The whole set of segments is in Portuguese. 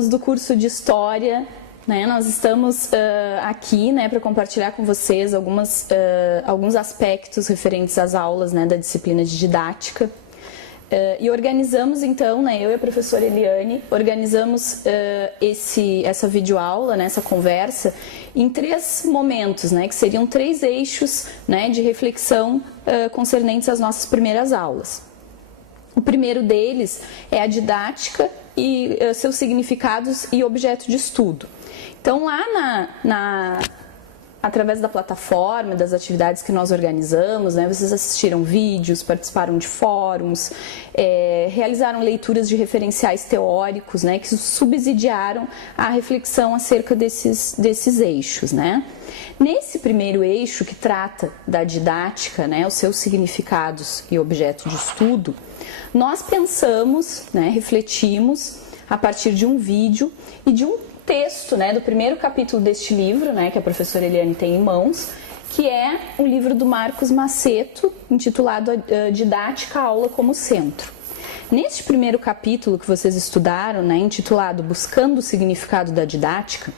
alunos do curso de História, né? Nós estamos aqui, né, para compartilhar com vocês alguns aspectos referentes às aulas, né, da disciplina de didática. E organizamos então, né, eu e a professora Eliane, organizamos essa videoaula, né, essa conversa, em 3 momentos, né, que seriam 3 eixos, né, de reflexão concernentes às nossas primeiras aulas. O primeiro deles é a didática e seus significados e objeto de estudo. Então, lá através da plataforma, das atividades que nós organizamos, né, vocês assistiram vídeos, participaram de fóruns, realizaram leituras de referenciais teóricos, né, que subsidiaram a reflexão acerca desses eixos, né. Nesse primeiro eixo, que trata da didática, né, os seus significados e objeto de estudo, nós pensamos, né, refletimos a partir de um vídeo e de um texto, né, do primeiro capítulo deste livro, né, que a professora Eliane tem em mãos, que é o livro do Marcos Maceto, intitulado Didática, Aula como Centro. Neste primeiro capítulo que vocês estudaram, né, intitulado Buscando o Significado da Didática,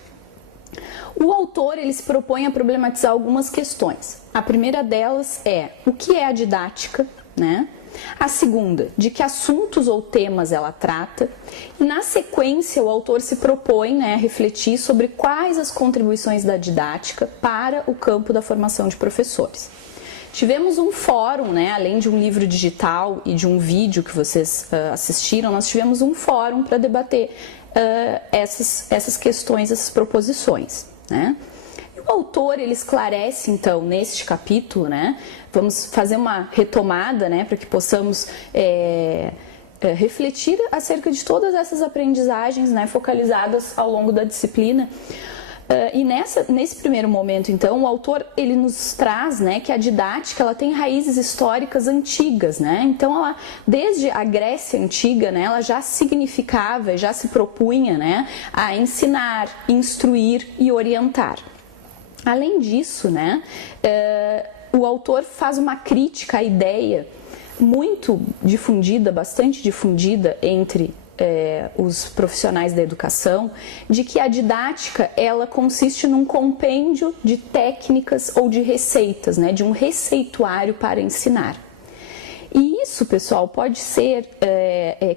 o autor ele se propõe a problematizar algumas questões. A primeira delas é o que é a didática, né? A segunda, de que assuntos ou temas ela trata. E na sequência, o autor se propõe, né, a refletir sobre quais as contribuições da didática para o campo da formação de professores. Tivemos um fórum, né, além de um livro digital e de um vídeo que vocês assistiram, nós tivemos um fórum para debater essas questões, essas proposições, né? O autor ele esclarece então neste capítulo, né? Vamos fazer uma retomada, né, para que possamos refletir acerca de todas essas aprendizagens, né, focalizadas ao longo da disciplina. E nesse primeiro momento, então, o autor ele nos traz, né, que a didática ela tem raízes históricas antigas, né? Então, ela, desde a Grécia antiga, né, ela já significava, já se propunha, né, a ensinar, instruir e orientar. Além disso, né, o autor faz uma crítica à ideia muito difundida, bastante difundida entre os profissionais da educação, de que a didática ela consiste num compêndio de técnicas ou de receitas, né, de um receituário para ensinar. E isso, pessoal, pode ser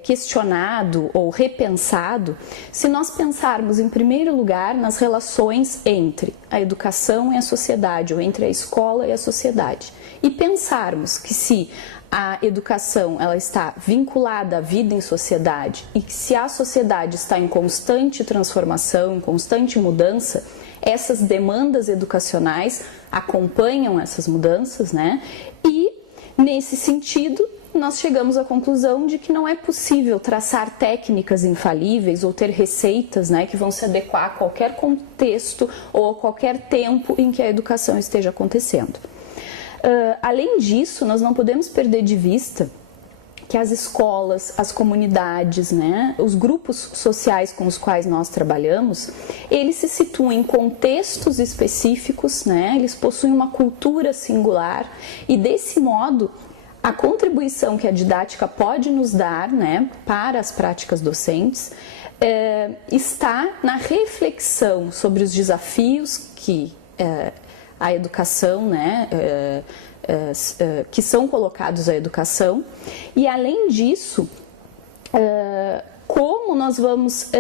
questionado ou repensado se nós pensarmos, em primeiro lugar, nas relações entre a educação e a sociedade, ou entre a escola e a sociedade. E pensarmos que se a educação ela está vinculada à vida em sociedade e que se a sociedade está em constante transformação, em constante mudança, essas demandas educacionais acompanham essas mudanças, né? E nesse sentido, nós chegamos à conclusão de que não é possível traçar técnicas infalíveis ou ter receitas, né, que vão se adequar a qualquer contexto ou a qualquer tempo em que a educação esteja acontecendo. Além disso, nós não podemos perder de vista que as escolas, as comunidades, né, os grupos sociais com os quais nós trabalhamos, eles se situam em contextos específicos, né, eles possuem uma cultura singular e, desse modo, a contribuição que a didática pode nos dar, né, para as práticas docentes está na reflexão sobre os desafios que a educação, né, que são colocados à educação, e além disso, como nós vamos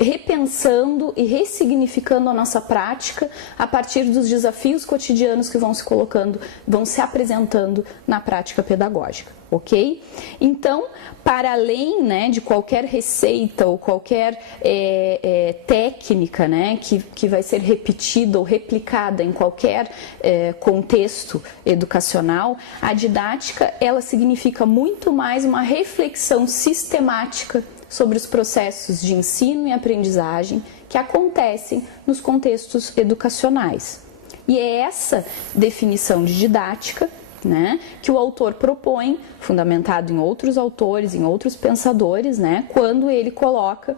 repensando e ressignificando a nossa prática a partir dos desafios cotidianos que vão se colocando, vão se apresentando na prática pedagógica, ok? Então, para além, né, de qualquer receita ou qualquer técnica, né, que vai ser repetida ou replicada em qualquer contexto educacional, a didática ela significa muito mais uma reflexão sistemática sobre os processos de ensino e aprendizagem que acontecem nos contextos educacionais. E é essa definição de didática, né, que o autor propõe, fundamentado em outros autores, em outros pensadores, né, quando ele coloca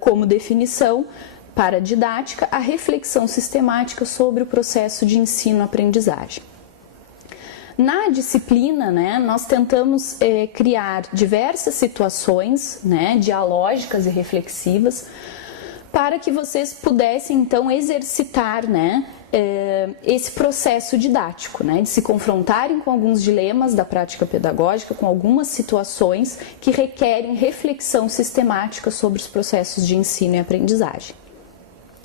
como definição para a didática a reflexão sistemática sobre o processo de ensino-aprendizagem. Na disciplina, né, nós tentamos criar diversas situações, né, dialógicas e reflexivas para que vocês pudessem, então, exercitar, né, esse processo didático, né, de se confrontarem com alguns dilemas da prática pedagógica, com algumas situações que requerem reflexão sistemática sobre os processos de ensino e aprendizagem.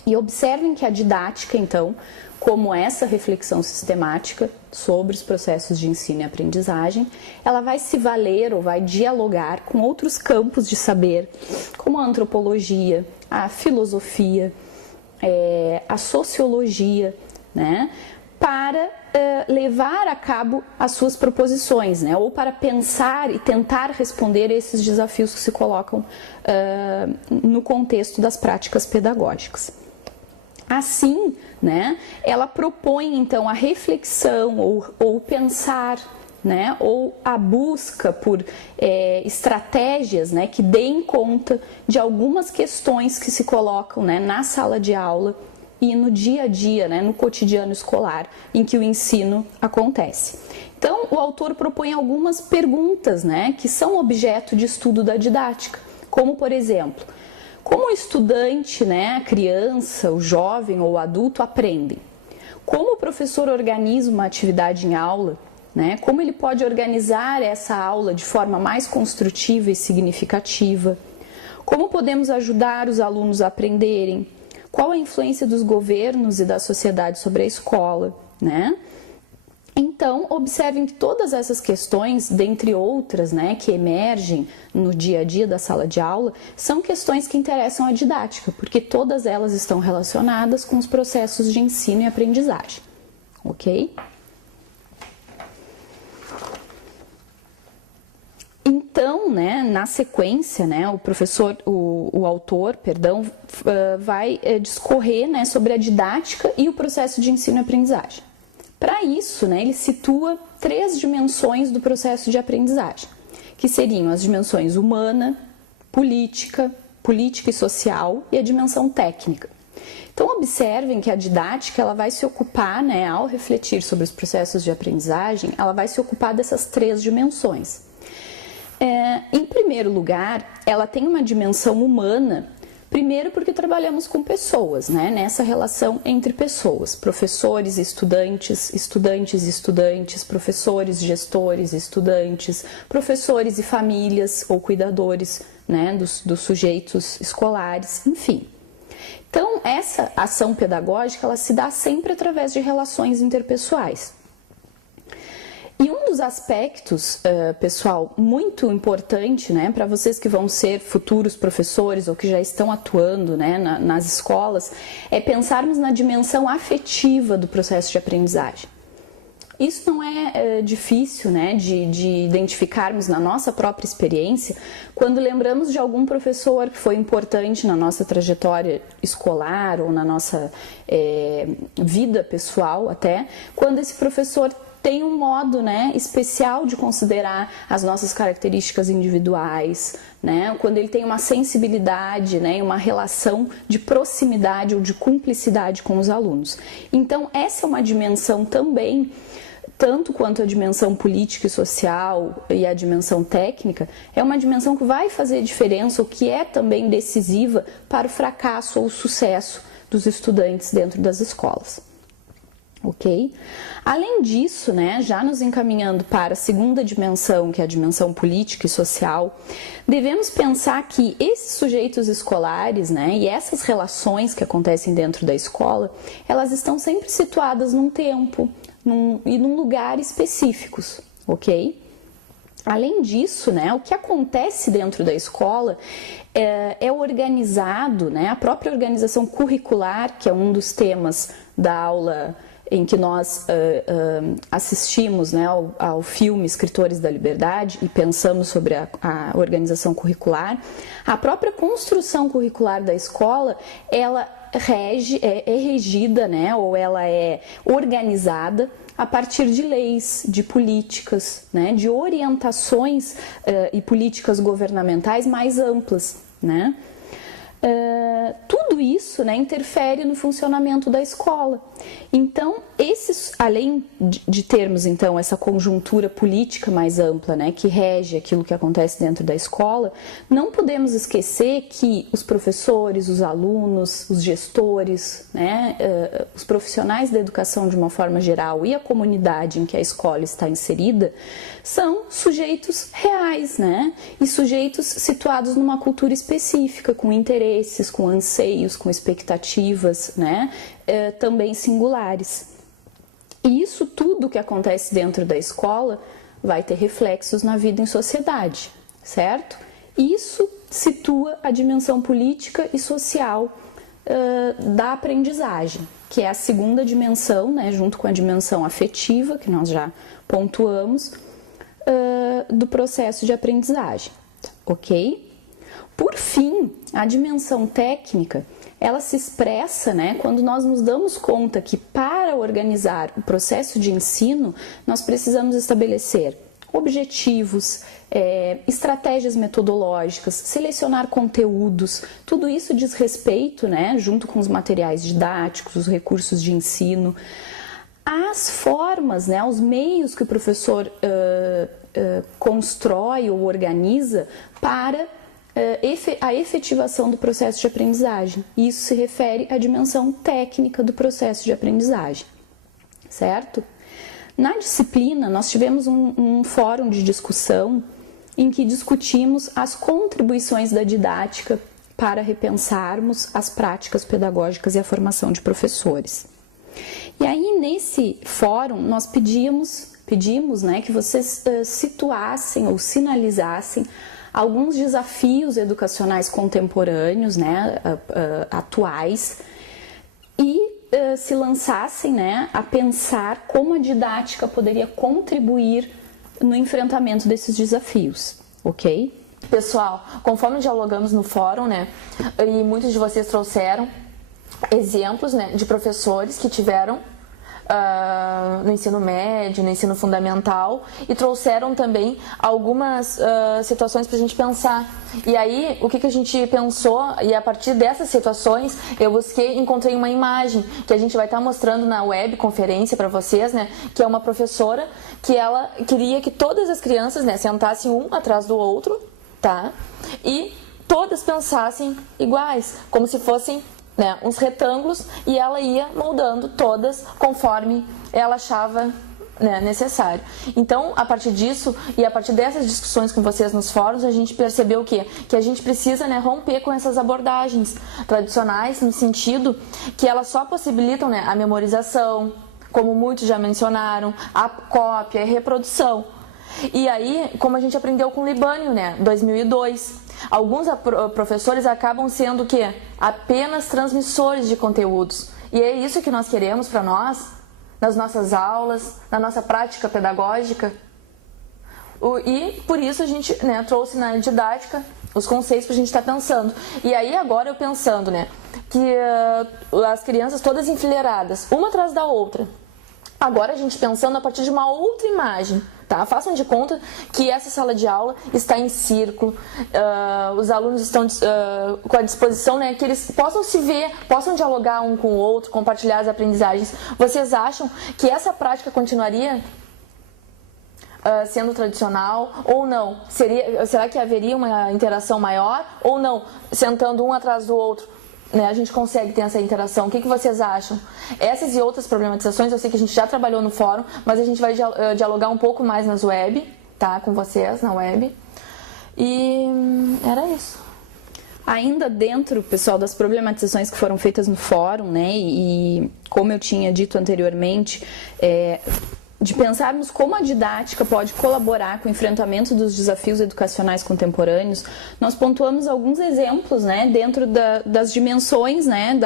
E observem que a didática, então, como essa reflexão sistemática sobre os processos de ensino e aprendizagem, ela vai se valer ou vai dialogar com outros campos de saber, como a antropologia, a filosofia, a sociologia, né, para levar a cabo as suas proposições, né, ou para pensar e tentar responder a esses desafios que se colocam no contexto das práticas pedagógicas. Assim, né, ela propõe então a reflexão ou pensar, né, ou a busca por estratégias, né, que deem conta de algumas questões que se colocam, né, na sala de aula e no dia a dia, né, no cotidiano escolar em que o ensino acontece. Então, o autor propõe algumas perguntas, né, que são objeto de estudo da didática, como, por exemplo, como o estudante, né, a criança, o jovem ou o adulto aprendem? Como o professor organiza uma atividade em aula? Né? Como ele pode organizar essa aula de forma mais construtiva e significativa? Como podemos ajudar os alunos a aprenderem? Qual a influência dos governos e da sociedade sobre a escola? Né? Então, observem que todas essas questões, dentre outras, né, que emergem no dia a dia da sala de aula, são questões que interessam a didática, porque todas elas estão relacionadas com os processos de ensino e aprendizagem, ok? Então, né, na sequência, né, o autor, vai discorrer, né, sobre a didática e o processo de ensino e aprendizagem. Para isso, né, ele situa 3 dimensões do processo de aprendizagem, que seriam as dimensões humana, política e social e a dimensão técnica. Então, observem que a didática ela vai se ocupar, né, ao refletir sobre os processos de aprendizagem, ela vai se ocupar dessas 3 dimensões. Em primeiro lugar, ela tem uma dimensão humana. Primeiro porque trabalhamos com pessoas, né? Nessa relação entre pessoas, professores, estudantes, estudantes, professores, gestores, estudantes, professores e famílias ou cuidadores, né? dos sujeitos escolares, enfim. Então, essa ação pedagógica ela se dá sempre através de relações interpessoais. E um dos aspectos, pessoal, muito importante, né, para vocês que vão ser futuros professores ou que já estão atuando, né, nas escolas, é pensarmos na dimensão afetiva do processo de aprendizagem. Isso não é difícil, né, de identificarmos na nossa própria experiência quando lembramos de algum professor que foi importante na nossa trajetória escolar ou na nossa vida pessoal até, quando esse professor tem um modo, né, especial de considerar as nossas características individuais, né, quando ele tem uma sensibilidade, né, uma relação de proximidade ou de cumplicidade com os alunos. Então, essa é uma dimensão também, tanto quanto a dimensão política e social e a dimensão técnica, é uma dimensão que vai fazer diferença ou que é também decisiva para o fracasso ou o sucesso dos estudantes dentro das escolas. Ok? Além disso, né, já nos encaminhando para a segunda dimensão, que é a dimensão política e social, devemos pensar que esses sujeitos escolares, né, e essas relações que acontecem dentro da escola, elas estão sempre situadas num tempo e num lugar específicos, ok? Além disso, né, o que acontece dentro da escola é organizado, né, a própria organização curricular, que é um dos temas da aula em que nós assistimos, né, ao filme Escritores da Liberdade e pensamos sobre a organização curricular, a própria construção curricular da escola, ela é regida, né, ou ela é organizada a partir de leis, de políticas, né, de orientações e políticas governamentais mais amplas, né? Tudo isso, né, interfere no funcionamento da escola. Então, além de termos então essa conjuntura política mais ampla, né, que rege aquilo que acontece dentro da escola, não podemos esquecer que os professores, os alunos, os gestores, né, os profissionais da educação de uma forma geral e a comunidade em que a escola está inserida são sujeitos reais, né, e sujeitos situados numa cultura específica, com interesses, com anseios, com expectativas, né, também singulares. E isso tudo que acontece dentro da escola vai ter reflexos na vida em sociedade, certo? Isso situa a dimensão política e social da aprendizagem, que é a segunda dimensão, né, junto com a dimensão afetiva, que nós já pontuamos, do processo de aprendizagem, ok? Por fim, a dimensão técnica, ela se expressa, né, quando nós nos damos conta que para organizar o processo de ensino, nós precisamos estabelecer objetivos, estratégias metodológicas, selecionar conteúdos, tudo isso diz respeito, né, junto com os materiais didáticos, os recursos de ensino, as formas, né, os meios que o professor constrói ou organiza para a efetivação do processo de aprendizagem. Isso se refere à dimensão técnica do processo de aprendizagem, certo? Na disciplina, nós tivemos um fórum de discussão em que discutimos as contribuições da didática para repensarmos as práticas pedagógicas e a formação de professores. E aí, nesse fórum, nós pedimos, né, que vocês situassem ou sinalizassem alguns desafios educacionais contemporâneos, né, atuais, e se lançassem, né, a pensar como a didática poderia contribuir no enfrentamento desses desafios, ok? Pessoal, conforme dialogamos no fórum, né, e muitos de vocês trouxeram exemplos, né, de professores que tiveram no ensino médio, no ensino fundamental, e trouxeram também algumas situações para a gente pensar. E aí, o que a gente pensou, e a partir dessas situações, eu encontrei uma imagem que a gente vai estar mostrando na web conferência para vocês, né, que é uma professora que ela queria que todas as crianças, né, sentassem um atrás do outro, tá? E todas pensassem iguais, como se fossem, né, uns retângulos, e ela ia moldando todas conforme ela achava, né, necessário. Então, a partir disso e a partir dessas discussões com vocês nos fóruns, a gente percebeu o quê? Que a gente precisa, né, romper com essas abordagens tradicionais, no sentido que elas só possibilitam, né, a memorização, como muitos já mencionaram, a cópia e reprodução. E aí, como a gente aprendeu com o Libânio, né, 2002, alguns professores acabam sendo o quê? Apenas transmissores de conteúdos. E é isso que nós queremos para nós, nas nossas aulas, na nossa prática pedagógica. E por isso a gente, né, trouxe na didática os conceitos para a gente estar pensando. E aí agora eu pensando, né, que as crianças todas enfileiradas, uma atrás da outra. Agora a gente pensando a partir de uma outra imagem, tá? Façam de conta que essa sala de aula está em círculo, os alunos estão com a disposição, né, que eles possam se ver, possam dialogar um com o outro, compartilhar as aprendizagens. Vocês acham que essa prática continuaria sendo tradicional ou não? Será que haveria uma interação maior ou não? Sentando um atrás do outro, né, a gente consegue ter essa interação. O que vocês acham? Essas e outras problematizações, eu sei que a gente já trabalhou no fórum, mas a gente vai dialogar um pouco mais nas web, tá? Com vocês na web. E era isso. Ainda dentro, pessoal, das problematizações que foram feitas no fórum, né, e como eu tinha dito anteriormente, de pensarmos como a didática pode colaborar com o enfrentamento dos desafios educacionais contemporâneos, nós pontuamos alguns exemplos, né, dentro das dimensões, né,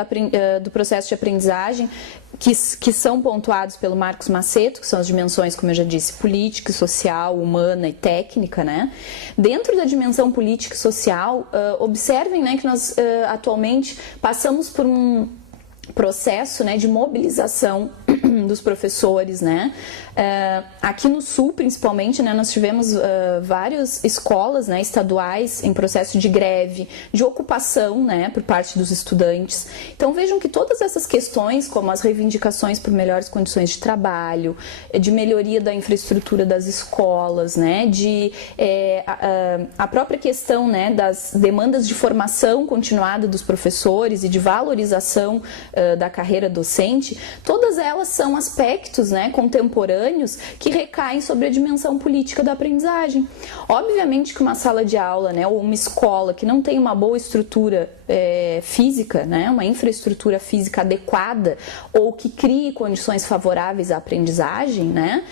do processo de aprendizagem que são pontuados pelo Marcos Maceto, que são as dimensões, como eu já disse, política, social, humana e técnica, né? Dentro da dimensão política e social, observem, né, que nós atualmente passamos por um processo, né, de mobilização dos professores, né? Aqui no Sul, principalmente, né, nós tivemos várias escolas, né, estaduais em processo de greve, de ocupação, né, por parte dos estudantes. Então vejam que todas essas questões, como as reivindicações por melhores condições de trabalho, de melhoria da infraestrutura das escolas, né, a própria questão, né, das demandas de formação continuada dos professores e de valorização da carreira docente, todas elas são aspectos, né, contemporâneos que recaem sobre a dimensão política da aprendizagem. Obviamente que uma sala de aula, né, ou uma escola que não tem uma boa estrutura física, né, uma infraestrutura física adequada ou que crie condições favoráveis à aprendizagem, né,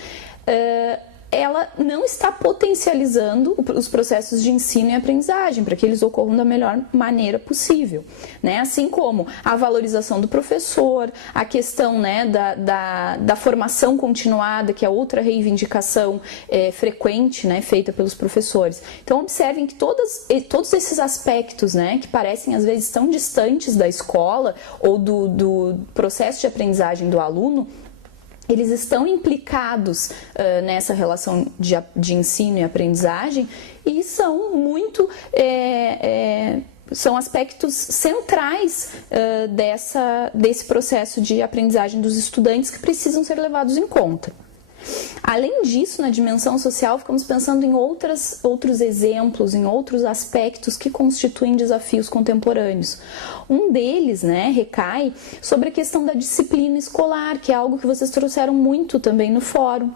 ela não está potencializando os processos de ensino e aprendizagem para que eles ocorram da melhor maneira possível, né? Assim como a valorização do professor, a questão, né, da formação continuada, que é outra reivindicação frequente, né, feita pelos professores. Então observem que todos esses aspectos, né, que parecem às vezes tão distantes da escola ou do processo de aprendizagem do aluno, eles estão implicados nessa relação de ensino e aprendizagem e são muito são aspectos centrais desse processo de aprendizagem dos estudantes que precisam ser levados em conta. Além disso, na dimensão social, ficamos pensando em outros exemplos, em outros aspectos que constituem desafios contemporâneos. Um deles, né, recai sobre a questão da disciplina escolar, que é algo que vocês trouxeram muito também no fórum.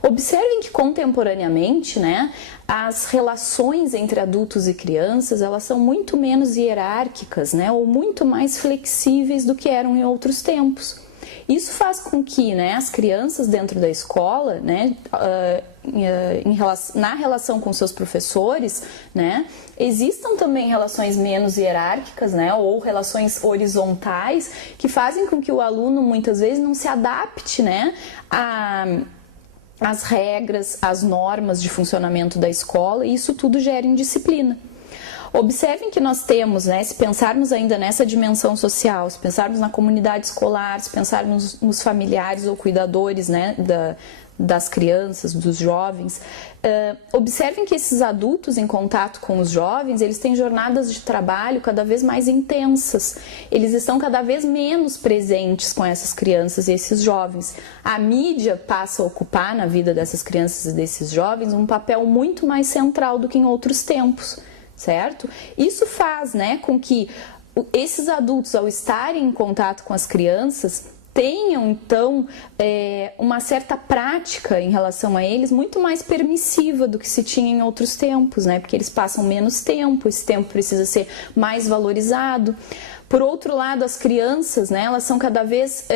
Observem que contemporaneamente, né, as relações entre adultos e crianças, elas são muito menos hierárquicas, né, ou muito mais flexíveis do que eram em outros tempos. Isso faz com que, né, as crianças dentro da escola, né, na relação com seus professores, né, existam também relações menos hierárquicas, né, ou relações horizontais que fazem com que o aluno muitas vezes não se adapte, né, às regras, às normas de funcionamento da escola, e isso tudo gera indisciplina. Observem que nós temos, né, se pensarmos ainda nessa dimensão social, se pensarmos na comunidade escolar, se pensarmos nos familiares ou cuidadores, né, das crianças, dos jovens, observem que esses adultos em contato com os jovens, eles têm jornadas de trabalho cada vez mais intensas, eles estão cada vez menos presentes com essas crianças e esses jovens. A mídia passa a ocupar na vida dessas crianças e desses jovens um papel muito mais central do que em outros tempos. Certo? Isso faz, né, com que esses adultos, ao estarem em contato com as crianças, tenham, então, uma certa prática em relação a eles muito mais permissiva do que se tinha em outros tempos, né? Porque eles passam menos tempo, esse tempo precisa ser mais valorizado. Por outro lado, as crianças, né, elas são cada vez...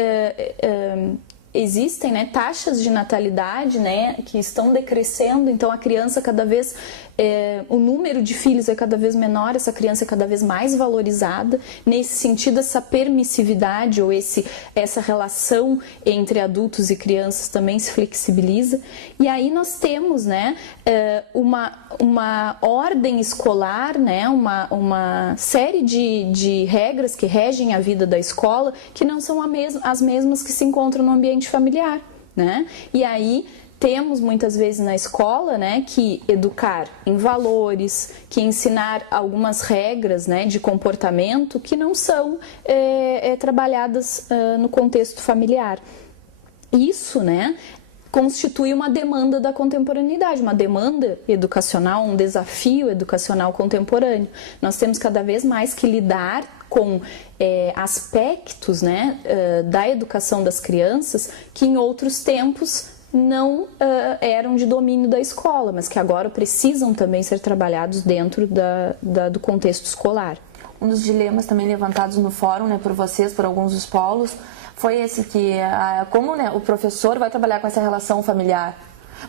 existem, né, taxas de natalidade, né, que estão decrescendo, então a criança cada vez, o número de filhos é cada vez menor, essa criança é cada vez mais valorizada. Nesse sentido, essa permissividade ou essa relação entre adultos e crianças também se flexibiliza. E aí nós temos, né, uma ordem escolar, né, uma série de regras que regem a vida da escola que não são as mesmas que se encontram no ambiente familiar, né? E aí temos muitas vezes na escola, né, que educar em valores, que ensinar algumas regras, né, de comportamento que não são trabalhadas no contexto familiar. Isso, né, constitui uma demanda da contemporaneidade, uma demanda educacional, um desafio educacional contemporâneo. Nós temos cada vez mais que lidar com aspectos, né, da educação das crianças que em outros tempos não eram de domínio da escola, mas que agora precisam também ser trabalhados dentro do contexto escolar. Um dos dilemas também levantados no fórum, né, por vocês, por alguns dos polos, foi esse que, como, né, o professor vai trabalhar com essa relação familiar.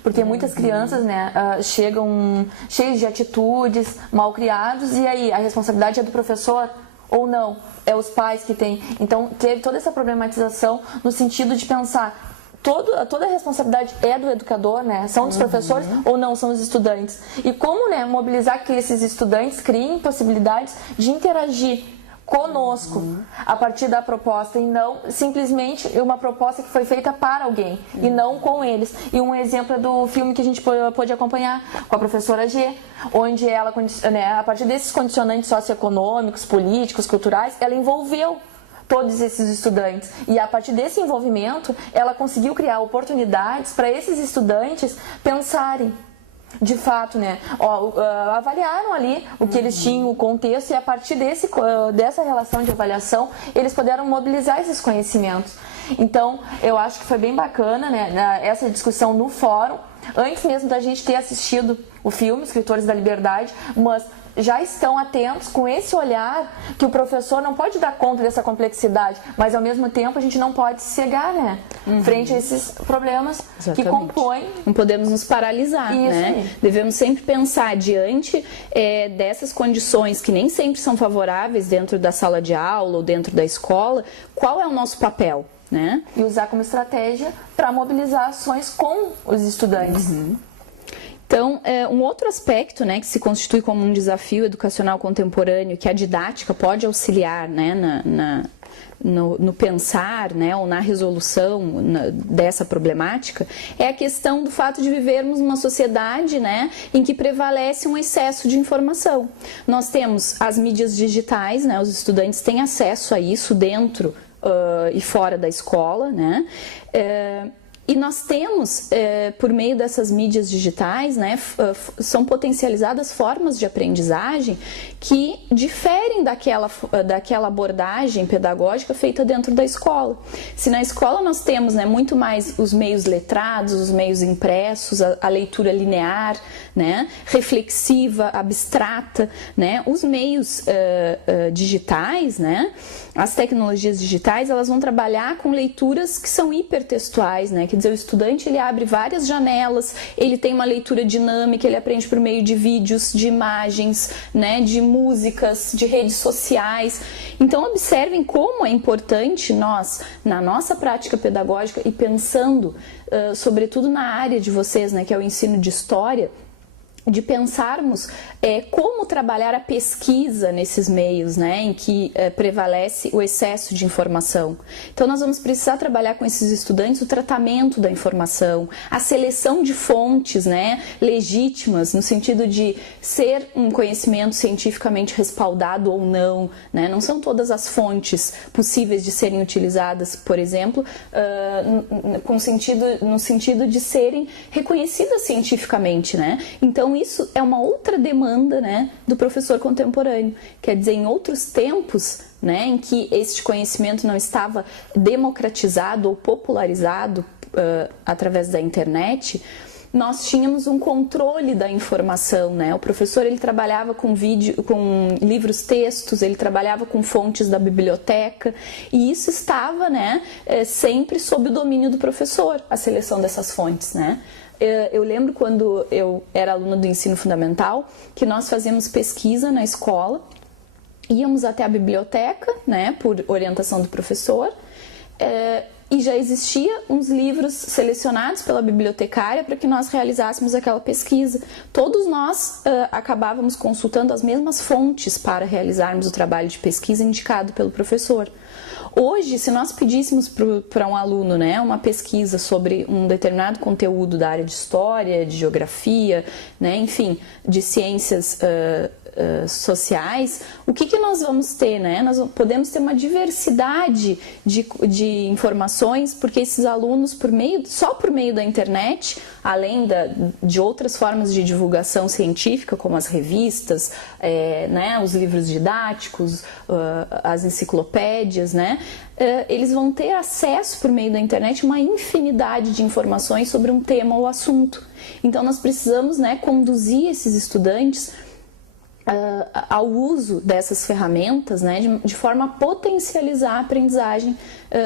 Porque muitas crianças, né, chegam cheias de atitudes, mal criados, e aí a responsabilidade é do professor ou não? É os pais que têm. Então teve toda essa problematização no sentido de pensar, toda a responsabilidade é do educador, né? São dos professores ou não são os estudantes? E como, né, mobilizar que esses estudantes criem possibilidades de interagir conosco, a partir da proposta, e não simplesmente uma proposta que foi feita para alguém, e não com eles. E um exemplo é do filme que a gente pôde acompanhar com a professora G, onde ela, né, a partir desses condicionantes socioeconômicos, políticos, culturais, ela envolveu todos esses estudantes, e a partir desse envolvimento ela conseguiu criar oportunidades para esses estudantes pensarem de fato, né? Avaliaram ali o que eles tinham, o contexto, e a partir dessa relação de avaliação eles puderam mobilizar esses conhecimentos. Então eu acho que foi bem bacana, né, essa discussão no fórum, antes mesmo da gente ter assistido o filme Escritores da Liberdade, mas já estão atentos com esse olhar que o professor não pode dar conta dessa complexidade, mas ao mesmo tempo a gente não pode se cegar, né? Frente a esses problemas. Exatamente. Que compõem. Não podemos nos paralisar, isso, né? Devemos sempre pensar diante dessas condições que nem sempre são favoráveis dentro da sala de aula ou dentro da escola, qual é o nosso papel, né? E usar como estratégia para mobilizar ações com os estudantes. Então, um outro aspecto, né, que se constitui como um desafio educacional contemporâneo, que a didática pode auxiliar, né, no pensar, né, ou na resolução dessa problemática, é a questão do fato de vivermos numa sociedade, né, em que prevalece um excesso de informação. Nós temos as mídias digitais, né, os estudantes têm acesso a isso dentro e fora da escola, né, e nós temos, por meio dessas mídias digitais, né, são potencializadas formas de aprendizagem que diferem daquela abordagem pedagógica feita dentro da escola. Se na escola nós temos, né, muito mais os meios letrados, os meios impressos, a leitura linear, né, reflexiva, abstrata, né, os meios digitais, né, as tecnologias digitais, elas vão trabalhar com leituras que são hipertextuais, né? Quer dizer, o estudante ele abre várias janelas, ele tem uma leitura dinâmica, ele aprende por meio de vídeos, de imagens, né? De músicas, de redes sociais. Então, observem como é importante nós, na nossa prática pedagógica e pensando, sobretudo na área de vocês, né? Que é o ensino de história, de pensarmos como trabalhar a pesquisa nesses meios, né, em que prevalece o excesso de informação. Então nós vamos precisar trabalhar com esses estudantes o tratamento da informação, a seleção de fontes, né, legítimas, no sentido de ser um conhecimento cientificamente respaldado ou não, né, não são todas as fontes possíveis de serem utilizadas, por exemplo, no sentido de serem reconhecidas cientificamente, né. Então isso é uma outra demanda, né, do professor contemporâneo. Quer dizer, em outros tempos, né, em que este conhecimento não estava democratizado ou popularizado através da internet, nós tínhamos um controle da informação, né? O professor ele trabalhava com livros textos, ele trabalhava com fontes da biblioteca, e isso estava, né, sempre sob o domínio do professor, a seleção dessas fontes, né? Eu lembro quando eu era aluna do ensino fundamental, que nós fazíamos pesquisa na escola, íamos até a biblioteca, né, por orientação do professor, e já existia uns livros selecionados pela bibliotecária para que nós realizássemos aquela pesquisa. Todos nós acabávamos consultando as mesmas fontes para realizarmos o trabalho de pesquisa indicado pelo professor. Hoje, se nós pedíssemos para um aluno, né, uma pesquisa sobre um determinado conteúdo da área de história, de geografia, né, enfim, de ciências sociais, o que nós vamos ter, né? Nós podemos ter uma diversidade de informações, porque esses alunos, só por meio da internet, além de outras formas de divulgação científica, como as revistas, né, os livros didáticos, as enciclopédias, né, eles vão ter acesso por meio da internet a uma infinidade de informações sobre um tema ou assunto. Então nós precisamos, né, conduzir esses estudantes ao uso dessas ferramentas, né, de forma a potencializar a aprendizagem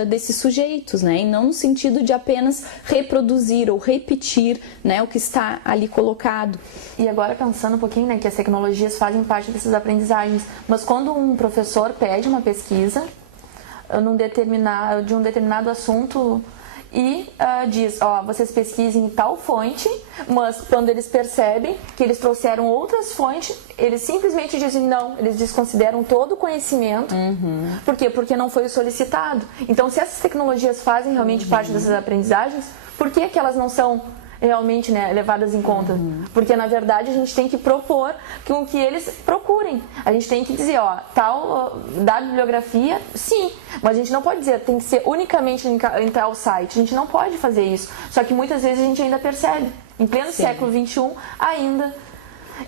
desses sujeitos, né, e não no sentido de apenas reproduzir ou repetir, né, o que está ali colocado. E agora pensando um pouquinho, né, que as tecnologias fazem parte dessas aprendizagens, mas quando um professor pede uma pesquisa de um determinado assunto e diz, vocês pesquisem em tal fonte, mas quando eles percebem que eles trouxeram outras fontes, eles simplesmente dizem não, eles desconsideram todo o conhecimento. Por quê? Porque não foi solicitado. Então, se essas tecnologias fazem realmente parte dessas aprendizagens, por que elas não são realmente, né, levadas em conta? Porque, na verdade, a gente tem que propor que eles procurem. A gente tem que dizer, tal da bibliografia, sim, mas a gente não pode dizer, tem que ser unicamente em tal site. A gente não pode fazer isso. Só que muitas vezes a gente ainda percebe, em pleno século XXI, ainda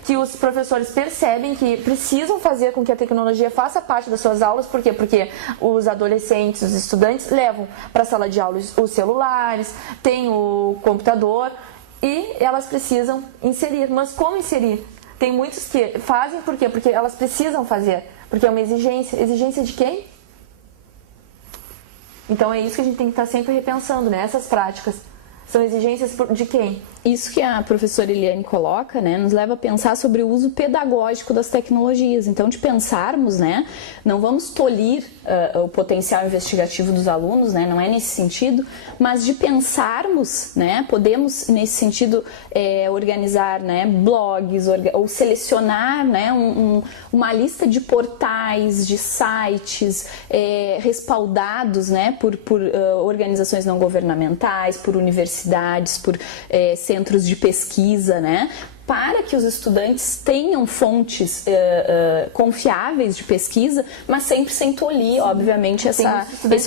que os professores percebem que precisam fazer com que a tecnologia faça parte das suas aulas. Por quê? Porque os adolescentes, os estudantes levam para a sala de aula os celulares, tem o computador e elas precisam inserir. Mas como inserir? Tem muitos que fazem, por quê? Porque elas precisam fazer, porque é uma exigência. Exigência de quem? Então é isso que a gente tem que estar sempre repensando, né? Essas práticas são exigências de quem? Isso que a professora Eliane coloca, né, nos leva a pensar sobre o uso pedagógico das tecnologias. Então, de pensarmos, né, não vamos tolir o potencial investigativo dos alunos, né, não é nesse sentido, mas de pensarmos, né, podemos nesse sentido organizar, né, blogs ou selecionar, né, uma lista de portais, de sites respaldados, né, por organizações não governamentais, por universidades, por centros de pesquisa, né? Para que os estudantes tenham fontes confiáveis de pesquisa, mas sempre sem tolir, obviamente, esse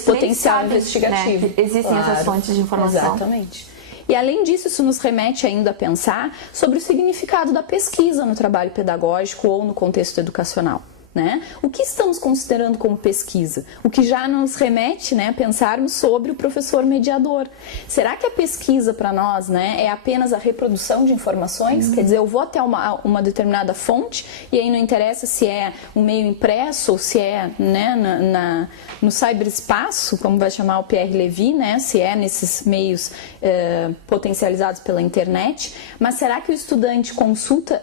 potencial investigativo. Né, que existem essas fontes de informação. Exatamente. E além disso, isso nos remete ainda a pensar sobre o significado da pesquisa no trabalho pedagógico ou no contexto educacional. Né? O que estamos considerando como pesquisa? O que já nos remete, né, a pensarmos sobre o professor mediador. Será que a pesquisa para nós, né, é apenas a reprodução de informações? Quer dizer, eu vou até uma determinada fonte e aí não interessa se é um meio impresso ou se é, né, no cyberespaço, como vai chamar o Pierre Levy, né, se é nesses meios potencializados pela internet. Mas será que o estudante consulta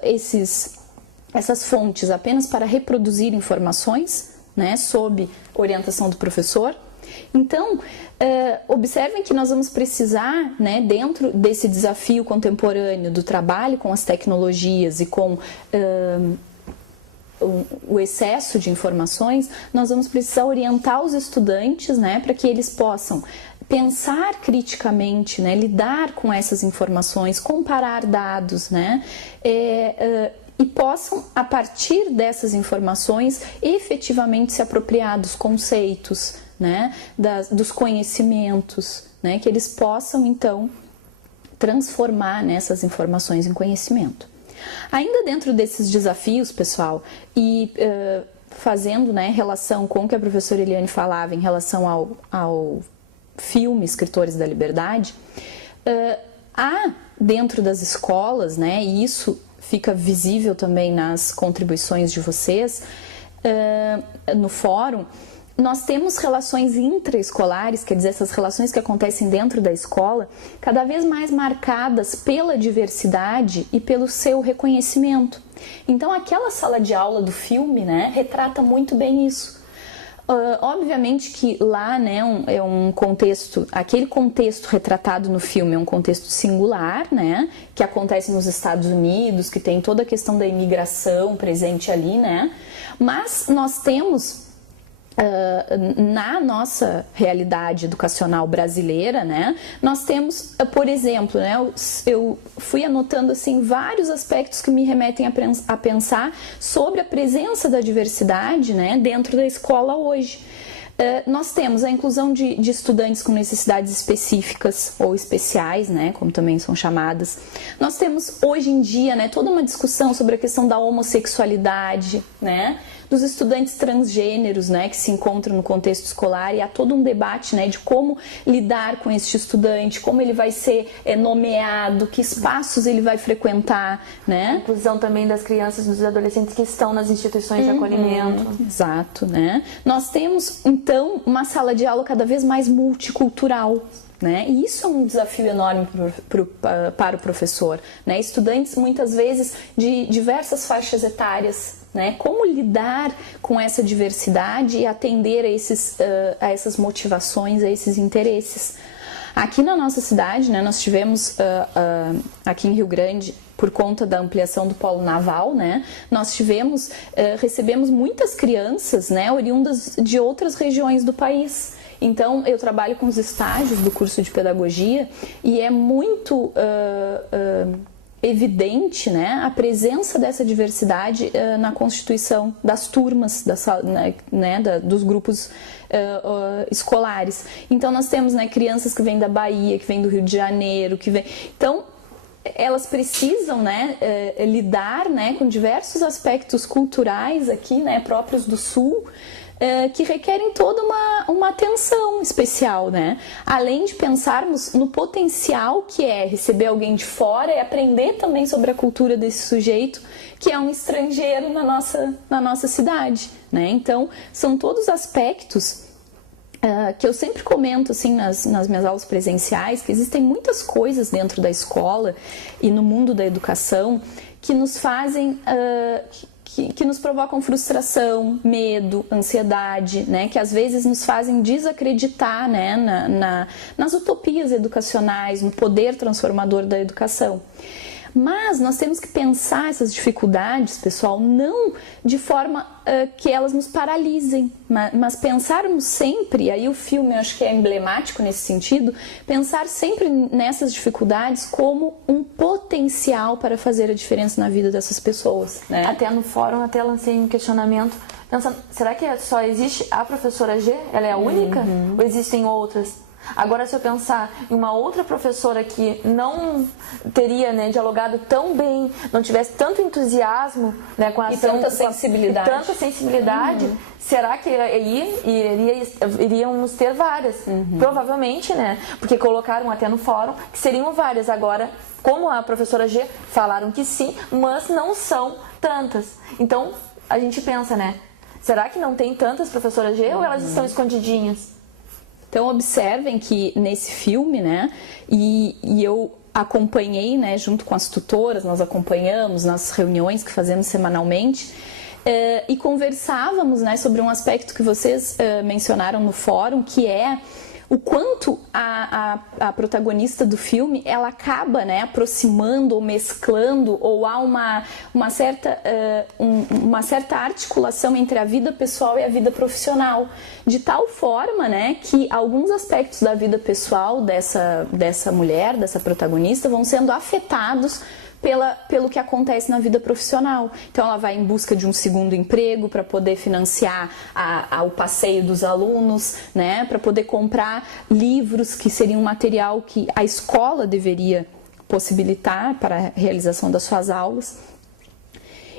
essas fontes apenas para reproduzir informações, né, sob orientação do professor? Então, observem que nós vamos precisar, né, dentro desse desafio contemporâneo do trabalho com as tecnologias e com o excesso de informações, nós vamos precisar orientar os estudantes, né, para que eles possam pensar criticamente, né, lidar com essas informações, comparar dados, né, e possam, a partir dessas informações, efetivamente se apropriar dos conceitos, né, dos conhecimentos, né, que eles possam, então, transformar nessas informações em conhecimento. Ainda dentro desses desafios, pessoal, e fazendo, né, relação com o que a professora Eliane falava em relação ao filme Escritores da Liberdade, há dentro das escolas, né, e isso fica visível também nas contribuições de vocês no fórum, nós temos relações intraescolares, quer dizer, essas relações que acontecem dentro da escola, cada vez mais marcadas pela diversidade e pelo seu reconhecimento. Então, aquela sala de aula do filme, né, retrata muito bem isso. Obviamente que lá, né, é um contexto, aquele contexto retratado no filme é um contexto singular, né, que acontece nos Estados Unidos, que tem toda a questão da imigração presente ali, né, mas nós temos na nossa realidade educacional brasileira, né, nós temos, por exemplo, né, eu fui anotando assim vários aspectos que me remetem a pensar sobre a presença da diversidade, né, dentro da escola hoje. Nós temos a inclusão de estudantes com necessidades específicas ou especiais, né, como também são chamadas. Nós temos hoje em dia, né, toda uma discussão sobre a questão da homossexualidade, né, dos estudantes transgêneros, né, que se encontram no contexto escolar, e há todo um debate, né, de como lidar com este estudante, como ele vai ser nomeado, que espaços ele vai frequentar, né? A inclusão também das crianças e dos adolescentes que estão nas instituições de acolhimento. Exato, né? Nós temos, então, uma sala de aula cada vez mais multicultural, né? E isso é um desafio enorme para o professor, né? Estudantes muitas vezes de diversas faixas etárias, né? Como lidar com essa diversidade e atender a essas motivações, a esses interesses. Aqui na nossa cidade, né, nós tivemos aqui em Rio Grande, por conta da ampliação do polo naval, né, nós recebemos muitas crianças, né, oriundas de outras regiões do país. Então, eu trabalho com os estágios do curso de pedagogia e é muito evidente, né, a presença dessa diversidade na constituição das turmas, dos grupos escolares. Então, nós temos, né, crianças que vêm da Bahia, que vêm do Rio de Janeiro, Então, elas precisam, né, lidar, né, com diversos aspectos culturais aqui, né, próprios do Sul, que requerem toda uma atenção especial, né? Além de pensarmos no potencial que é receber alguém de fora e aprender também sobre a cultura desse sujeito, que é um estrangeiro na nossa cidade, né? Então, são todos aspectos que eu sempre comento assim nas minhas aulas presenciais, que existem muitas coisas dentro da escola e no mundo da educação que nos fazem... Que nos provocam frustração, medo, ansiedade, né? Que às vezes nos fazem desacreditar, né? nas utopias educacionais, no poder transformador da educação. Mas nós temos que pensar essas dificuldades, pessoal, não de forma que elas nos paralisem, mas pensarmos sempre, e aí o filme eu acho que é emblemático nesse sentido, pensar sempre nessas dificuldades como um potencial para fazer a diferença na vida dessas pessoas, né? Até no fórum, até lancei um questionamento, pensando, será que só existe a professora G? Ela é a única? Ou existem outras? Agora, se eu pensar em uma outra professora que não teria, né, dialogado tão bem, não tivesse tanto entusiasmo, né, com a ação, tanta sensibilidade, será que iríamos ter várias? Provavelmente, né? Porque colocaram até no fórum que seriam várias. Agora, como a professora G, falaram que sim, mas não são tantas. Então, a gente pensa, né? Será que não tem tantas professoras G ou elas estão escondidinhas? Então, observem que nesse filme, né, e eu acompanhei, né, junto com as tutoras, nós acompanhamos nas reuniões que fazemos semanalmente, e conversávamos, né, sobre um aspecto que vocês mencionaram no fórum, que é o quanto a protagonista do filme, ela acaba, né, aproximando ou mesclando, ou há uma certa articulação entre a vida pessoal e a vida profissional, de tal forma, né, que alguns aspectos da vida pessoal dessa mulher, dessa protagonista, vão sendo afetados pelo que acontece na vida profissional. Então ela vai em busca de um segundo emprego para poder financiar o passeio dos alunos, né, para poder comprar livros que seriam um material que a escola deveria possibilitar para a realização das suas aulas.